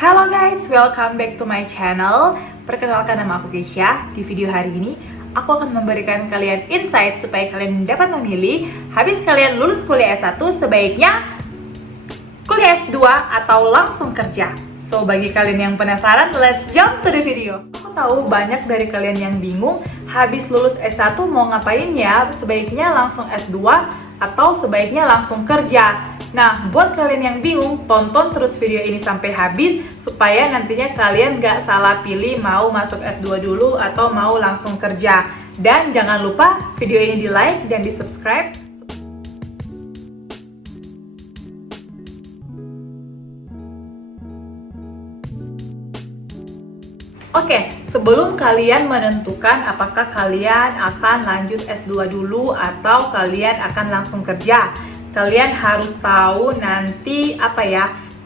Halo guys, welcome back to my channel. Perkenalkan, nama aku Keisha. Di video hari ini, aku akan memberikan kalian insight supaya kalian dapat memilih habis kalian lulus kuliah S1 sebaiknya kuliah S2 atau langsung kerja. So, bagi kalian yang penasaran, let's jump to the video. Aku tahu banyak dari kalian yang bingung habis lulus S1 mau ngapain ya, sebaiknya langsung S2 atau sebaiknya langsung kerja. Nah, buat kalian yang bingung, tonton terus video ini sampai habis supaya nantinya kalian gak salah pilih mau masuk S2 dulu atau mau langsung kerja. Dan jangan lupa video ini di like dan di subscribe. Oke, sebelum kalian menentukan apakah kalian akan lanjut S2 dulu atau kalian akan langsung kerja, kalian harus tahu nanti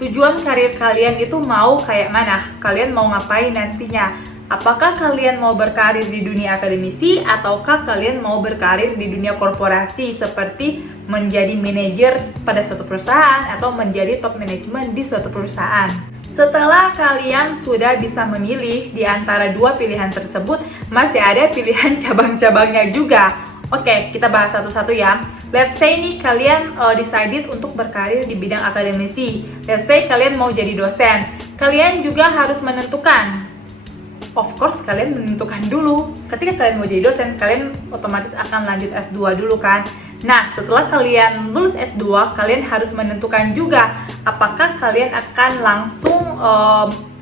tujuan karir kalian itu mau kayak mana, kalian mau ngapain nantinya. Apakah kalian mau berkarir di dunia akademisi ataukah kalian mau berkarir di dunia korporasi seperti menjadi manajer pada suatu perusahaan atau menjadi top management di suatu perusahaan. Setelah kalian sudah bisa memilih di antara dua pilihan tersebut, masih ada pilihan cabang-cabangnya juga. Oke, kita bahas satu-satu ya. Let's say nih kalian decided untuk berkarir di bidang akademisi. Let's say kalian mau jadi dosen. Kalian juga harus menentukan. Of course, kalian menentukan dulu. Ketika kalian mau jadi dosen, kalian otomatis akan lanjut S2 dulu kan. Nah, setelah kalian lulus S2, kalian harus menentukan juga apakah kalian akan langsung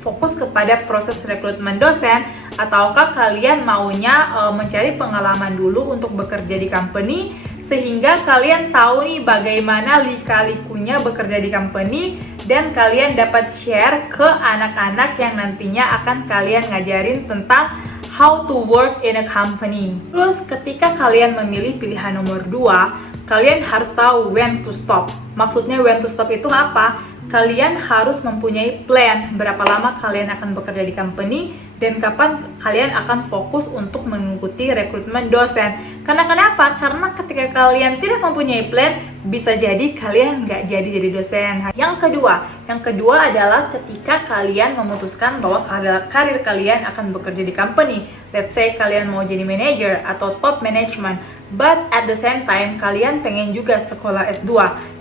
fokus kepada proses rekrutmen dosen ataukah kalian maunya mencari pengalaman dulu untuk bekerja di company sehingga kalian tahu nih bagaimana lika-likunya bekerja di company dan kalian dapat share ke anak-anak yang nantinya akan kalian ngajarin tentang how to work in a company. Terus ketika kalian memilih pilihan nomor 2, kalian harus tahu when to stop. Maksudnya when to stop itu apa? Kalian harus mempunyai plan berapa lama kalian akan bekerja di company dan kapan kalian akan fokus untuk mengikuti rekrutmen dosen. Karena kenapa? Karena ketika kalian tidak mempunyai plan, bisa jadi kalian nggak jadi dosen. Yang kedua adalah ketika kalian memutuskan bahwa karir kalian akan bekerja di company. Let's say kalian mau jadi manager atau top management, but at the same time kalian pengen juga sekolah S2.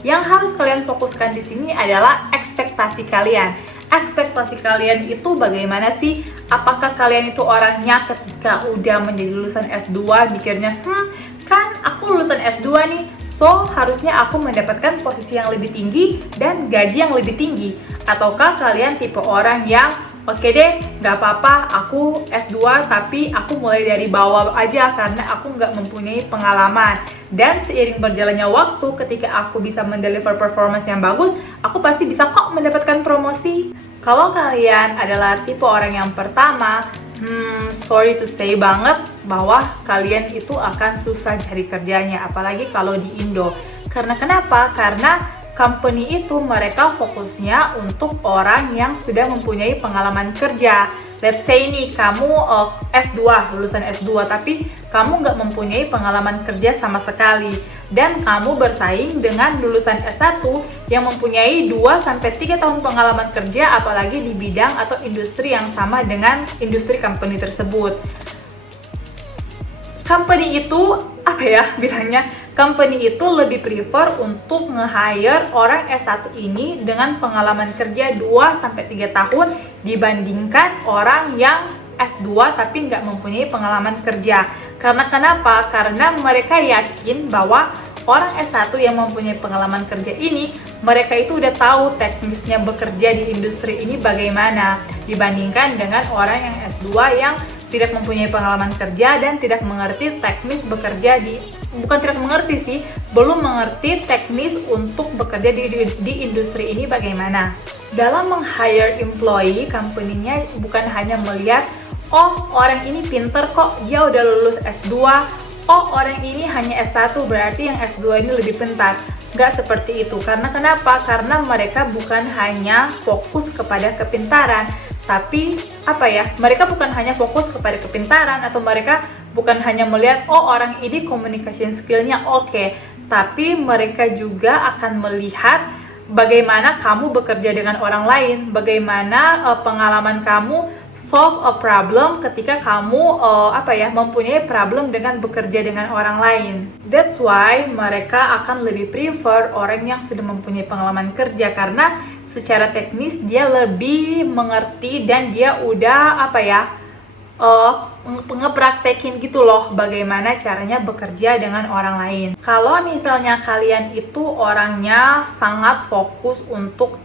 Yang harus kalian fokuskan di sini adalah ekspektasi kalian. Ekspektasi kalian itu bagaimana sih? Apakah kalian itu orangnya ketika udah menjadi lulusan S2 mikirnya, kan aku lulusan S2 nih, so harusnya aku mendapatkan posisi yang lebih tinggi dan gaji yang lebih tinggi? Ataukah kalian tipe orang yang oke deh, gak apa-apa, aku S2 tapi aku mulai dari bawah aja karena aku gak mempunyai pengalaman. Dan seiring berjalannya waktu, ketika aku bisa mendeliver performance yang bagus, aku pasti bisa kok mendapatkan promosi. Kalau kalian adalah tipe orang yang pertama, sorry to say banget bahwa kalian itu akan susah cari kerjanya, apalagi kalau di Indo. Karena kenapa? Karena company itu mereka fokusnya untuk orang yang sudah mempunyai pengalaman kerja. Let's say nih kamu S2, lulusan S2 tapi kamu nggak mempunyai pengalaman kerja sama sekali dan kamu bersaing dengan lulusan S1 yang mempunyai 2-3 tahun pengalaman kerja apalagi di bidang atau industri yang sama dengan industri company tersebut. Company itu company itu lebih prefer untuk nge-hire orang S1 ini dengan pengalaman kerja 2-3 tahun dibandingkan orang yang S2 tapi nggak mempunyai pengalaman kerja. Karena kenapa? Karena mereka yakin bahwa orang S1 yang mempunyai pengalaman kerja ini, mereka itu udah tahu teknisnya bekerja di industri ini bagaimana dibandingkan dengan orang yang S2 yang tidak mempunyai pengalaman kerja dan tidak mengerti teknis bekerja belum mengerti teknis untuk bekerja di industri ini bagaimana. Dalam meng-hire employee, company-nya bukan hanya melihat, oh orang ini pinter kok, dia udah lulus S2, oh orang ini hanya S1, berarti yang S2 ini lebih pintar. Nggak seperti itu. Karena kenapa? Karena mereka bukan hanya fokus kepada kepintaran, tapi mereka bukan hanya fokus kepada kepintaran atau mereka bukan hanya melihat oh orang ini communication skill-nya oke, tapi mereka juga akan melihat bagaimana kamu bekerja dengan orang lain, bagaimana pengalaman kamu solve a problem ketika kamu mempunyai problem dengan bekerja dengan orang lain. That's why mereka akan lebih prefer orang yang sudah mempunyai pengalaman kerja, karena secara teknis dia lebih mengerti dan dia udah ngepraktekin gitu loh bagaimana caranya bekerja dengan orang lain. Kalau misalnya kalian itu orangnya sangat fokus untuk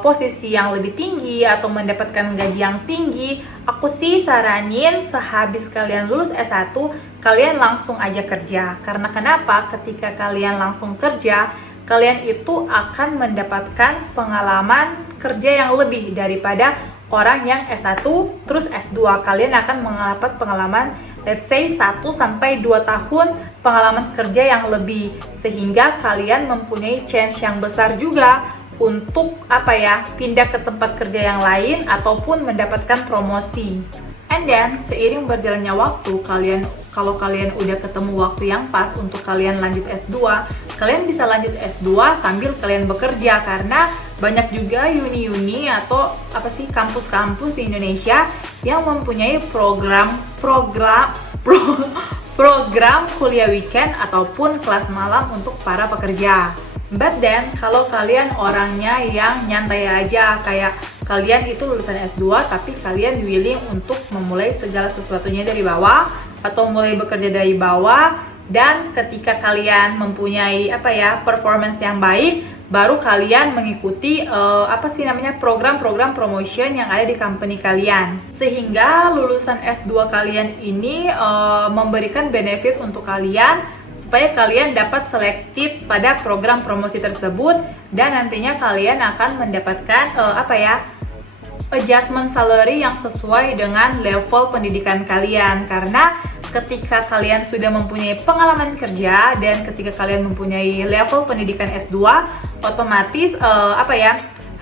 posisi yang lebih tinggi atau mendapatkan gaji yang tinggi, aku sih saranin sehabis kalian lulus S1 kalian langsung aja kerja. Karena kenapa? Ketika kalian langsung kerja, kalian itu akan mendapatkan pengalaman kerja yang lebih daripada orang yang S1 terus S2. Kalian akan mendapat pengalaman let's say 1-2 tahun pengalaman kerja yang lebih, sehingga kalian mempunyai chance yang besar juga untuk pindah ke tempat kerja yang lain ataupun mendapatkan promosi. And then seiring berjalannya waktu, kalau kalian udah ketemu waktu yang pas untuk kalian lanjut S2, kalian bisa lanjut S2 sambil kalian bekerja, karena banyak juga uni-uni atau kampus-kampus di Indonesia yang mempunyai program kuliah weekend ataupun kelas malam untuk para pekerja. But then, kalau kalian orangnya yang nyantai aja, kayak kalian itu lulusan S2 tapi kalian willing untuk memulai segala sesuatunya dari bawah atau mulai bekerja dari bawah, dan ketika kalian mempunyai performance yang baik, baru kalian mengikuti program-program promotion yang ada di company kalian, sehingga lulusan S2 kalian ini memberikan benefit untuk kalian supaya kalian dapat selected pada program promosi tersebut, dan nantinya kalian akan mendapatkan adjustment salary yang sesuai dengan level pendidikan kalian. Karena ketika kalian sudah mempunyai pengalaman kerja dan ketika kalian mempunyai level pendidikan S2, otomatis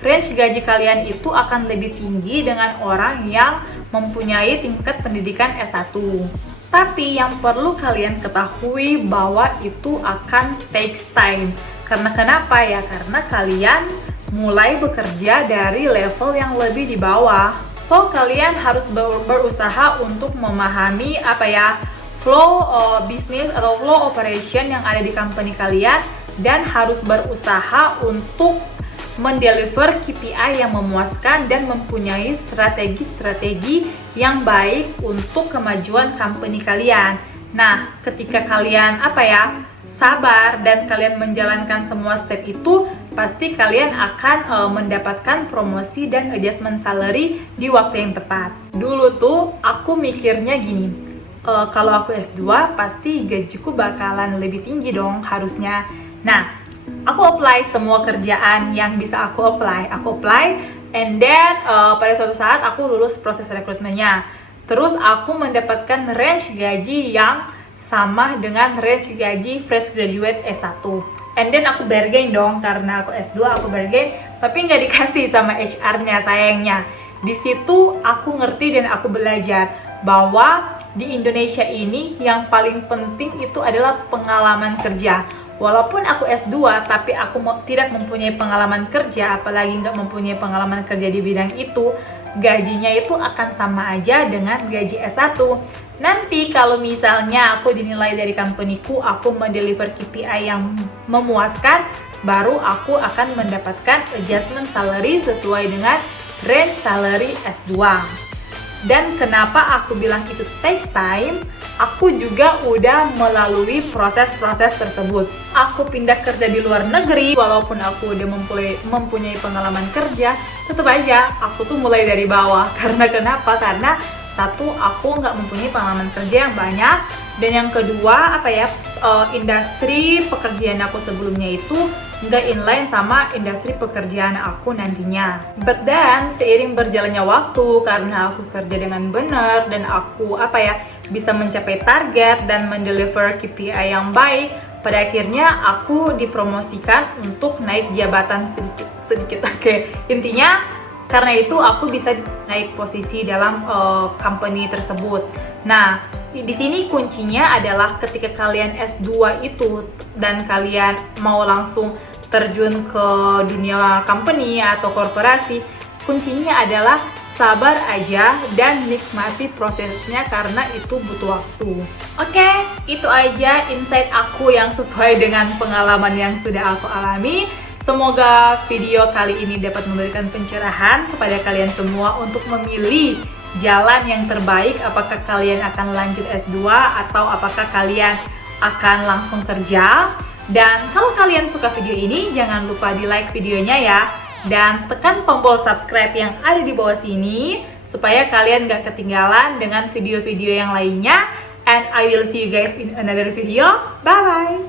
range gaji kalian itu akan lebih tinggi dengan orang yang mempunyai tingkat pendidikan S1. Tapi yang perlu kalian ketahui bahwa itu akan takes time. Karena kenapa ya? Karena kalian mulai bekerja dari level yang lebih di bawah. So, kalian harus berusaha untuk memahami flow bisnis atau flow operation yang ada di company kalian, dan harus berusaha untuk mendeliver KPI yang memuaskan dan mempunyai strategi-strategi yang baik untuk kemajuan company kalian. Nah, ketika kalian sabar dan kalian menjalankan semua step itu, pasti kalian akan mendapatkan promosi dan adjustment salary di waktu yang tepat. Dulu tuh aku mikirnya gini, kalau aku S2 pasti gajiku bakalan lebih tinggi dong harusnya. Nah, aku apply semua kerjaan yang bisa aku apply, and then pada suatu saat aku lulus proses rekrutmennya. Terus aku mendapatkan range gaji yang sama dengan range gaji fresh graduate S1. And then aku bargain dong, karena aku S2 aku bargain, tapi nggak dikasih sama HR-nya sayangnya. Di situ aku ngerti dan aku belajar bahwa di Indonesia ini yang paling penting itu adalah pengalaman kerja. Walaupun aku S2, tapi aku tidak mempunyai pengalaman kerja, apalagi nggak mempunyai pengalaman kerja di bidang itu, gajinya itu akan sama aja dengan gaji S1. Nanti kalau misalnya aku dinilai dari company-ku, aku mendeliver KPI yang memuaskan, baru aku akan mendapatkan adjustment salary sesuai dengan range salary S2. Dan kenapa aku bilang itu takes time? Aku juga udah melalui proses-proses tersebut. Aku pindah kerja di luar negeri, walaupun aku udah mempunyai pengalaman kerja, tetap aja aku tuh mulai dari bawah. Karena kenapa? Karena satu, aku nggak mempunyai pengalaman kerja yang banyak, dan yang kedua industri pekerjaan aku sebelumnya itu nggak inline sama industri pekerjaan aku nantinya. But then seiring berjalannya waktu, karena aku kerja dengan benar dan aku bisa mencapai target dan mendeliver KPI yang baik, pada akhirnya aku dipromosikan untuk naik jabatan sedikit. Oke, intinya karena itu aku bisa naik posisi dalam company tersebut. Nah, di sini kuncinya adalah ketika kalian S2 itu dan kalian mau langsung terjun ke dunia company atau korporasi, kuncinya adalah sabar aja dan nikmati prosesnya karena itu butuh waktu. Oke, itu aja insight aku yang sesuai dengan pengalaman yang sudah aku alami. Semoga video kali ini dapat memberikan pencerahan kepada kalian semua untuk memilih jalan yang terbaik, apakah kalian akan lanjut S2 atau apakah kalian akan langsung kerja. Dan kalau kalian suka video ini, jangan lupa di like videonya ya. Dan tekan tombol subscribe yang ada di bawah sini supaya kalian gak ketinggalan dengan video-video yang lainnya. And I will see you guys in another video. Bye bye.